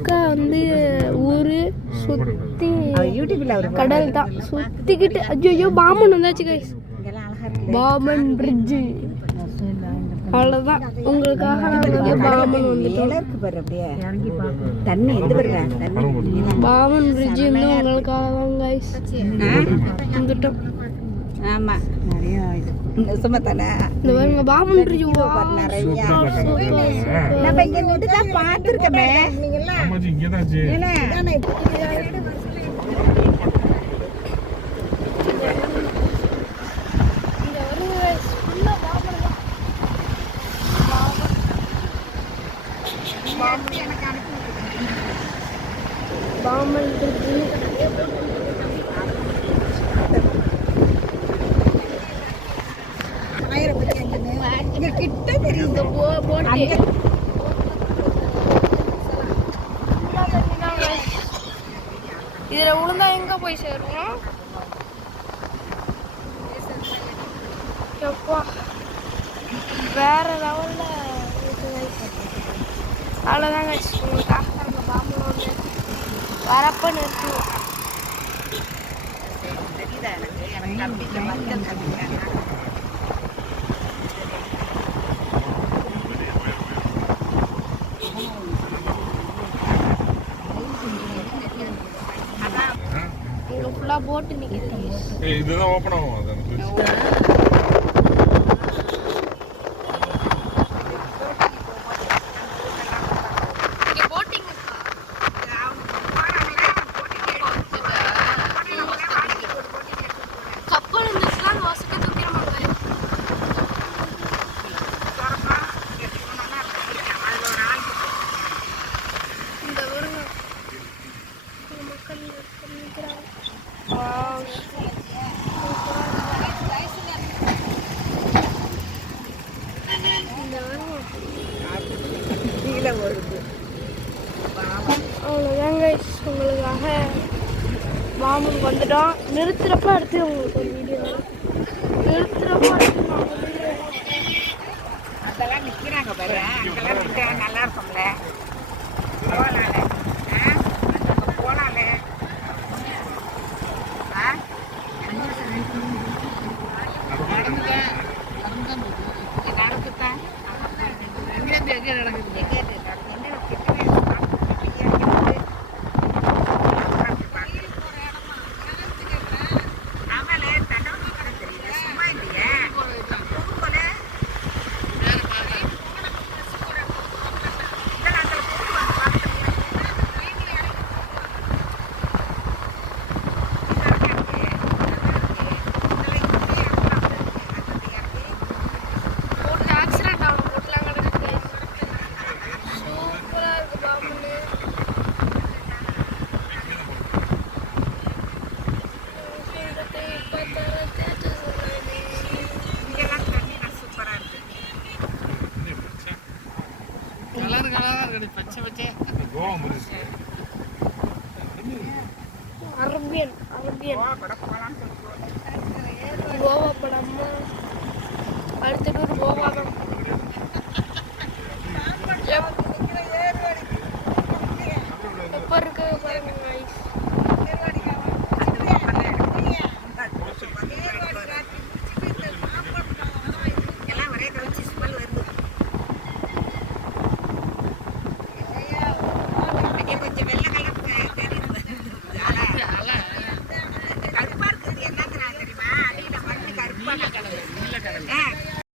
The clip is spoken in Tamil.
முழுக்க வந்து ஊர் சுற்றி கடல் தான் சுற்றிக்கிட்டு. ஐயோ பாமன் வந்தாச்சு கைஸ், பாமன் பிரிட்ஜு. அவ்வளோதான் உங்களுக்காக நாங்கள் வந்து பாமன் வந்துட்டோம். பாமன் பிரிட்ஜு வந்து உங்களுக்காக தான் கைஸ் வந்துட்டோம். ஆமாம், இந்த பாருங்க பாமன் பிரிட்ஜு நம்ம இங்கே நின்று தான் பார்த்துருக்கோமே. பாமன் பிரிட்ஜு கிட்ட தெரியுது. இதுல விழுந்தா எங்க போய் சேருவோம்? வேற லெவல்ல அவ்வளோதாங்க. உங்களுக்காக நாங்கள் பாம்பன் வந்து வரப்ப நிறுத்துவோம். இங்க ஃபுல்லா போட்டு நிக்குது. இதுதான் ஓபன் ஆகும். அவ்வளோதாங்க உங்களுக்காக பாம்புக்கு வந்துட்டோம். நிறுத்துறப்ப அடுத்து உங்களுக்கு ஒரு வீடியோ நிறுத்துறப்ப அதெல்லாம் நிற்கிறாங்க பாரு, அங்கெல்லாம் நிற்க நல்லா இருக்கும்ல. போகலாம்ல. நடந்துட்டேன் எங்கே நடக்குது? அரபியன் கோவா படமா அடுத்த டூர் கோவா தான். எப்போ இருக்கு பாருங்க guys.